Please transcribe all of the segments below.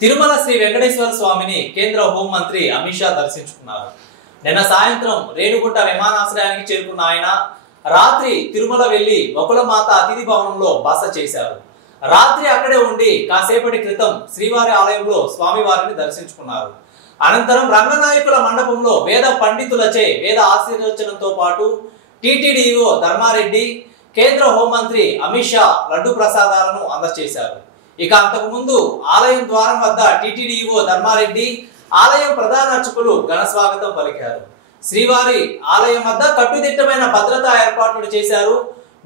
తిరుమల శ్రీ వెంకటేశ్వర స్వామిని కేంద్ర హోంమంత్రి అమిత్ షా దర్శించుకున్నారు. నిన్న సాయంత్రం రేణుగుంట విమానాశ్రయానికి చేరుకున్న ఆయన రాత్రి తిరుమల వెళ్లి వకులమాత అతిథి భవనంలో బస చేశారు. రాత్రి అక్కడే ఉండి కాసేపటి క్రితం శ్రీవారి ఆలయంలో స్వామివారిని దర్శించుకున్నారు. అనంతరం రంగనాయకుల మండపంలో వేద పండితులచే వేద ఆశీర్వచనంతో పాటు టీటీడీఓ ధర్మారెడ్డి, కేంద్ర హోంమంత్రి అమిత్ షా లడ్డు ప్రసాదాలను అందజేశారు. ఇక అంతకు ముందు ఆలయం ద్వారం వద్ద టీటీడీఓ ధర్మారెడ్డి, ఆలయం ప్రధాన అర్చకులు ఘన స్వాగతం పలికారు. శ్రీవారి ఆలయం వద్ద కట్టుదిట్టమైన భద్రతా ఏర్పాట్లు చేశారు.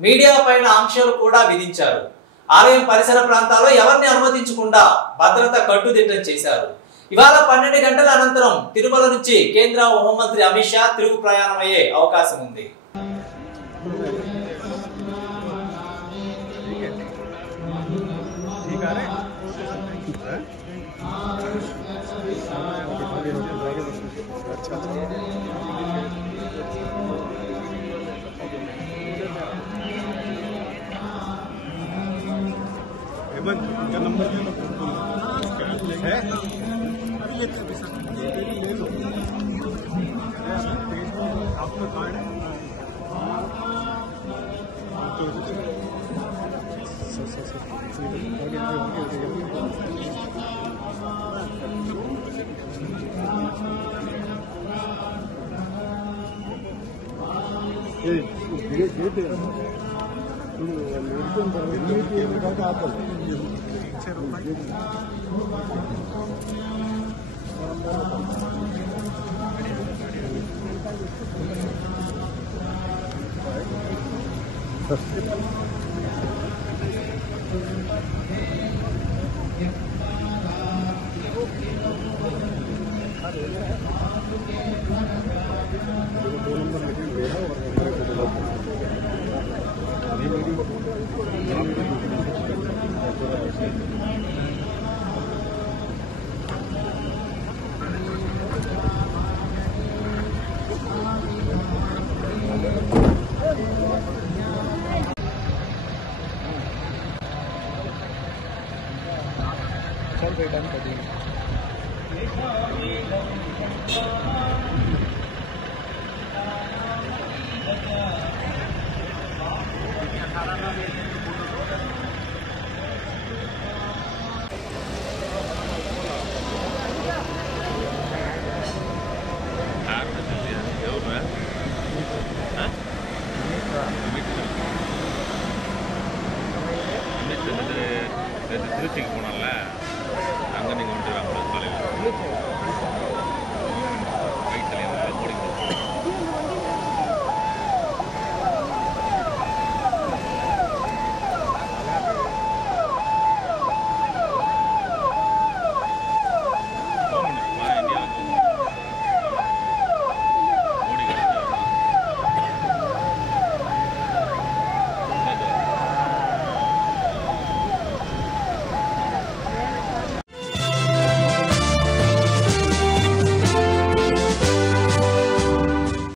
మీడియా పైన ఆంక్షలు కూడా విధించారు. ఆలయం పరిసర ప్రాంతాల్లో ఎవరిని అనుమతించకుండా భద్రత కట్టుదిట్టం చేశారు. ఇవాళ 12 గంటల అనంతరం తిరుమల నుంచి కేంద్ర హోంమంత్రి అమిత్ షా తిరుగు ప్రయాణం అయ్యే అవకాశం ఉంది. आपका कार्ड है डन कर देंगे।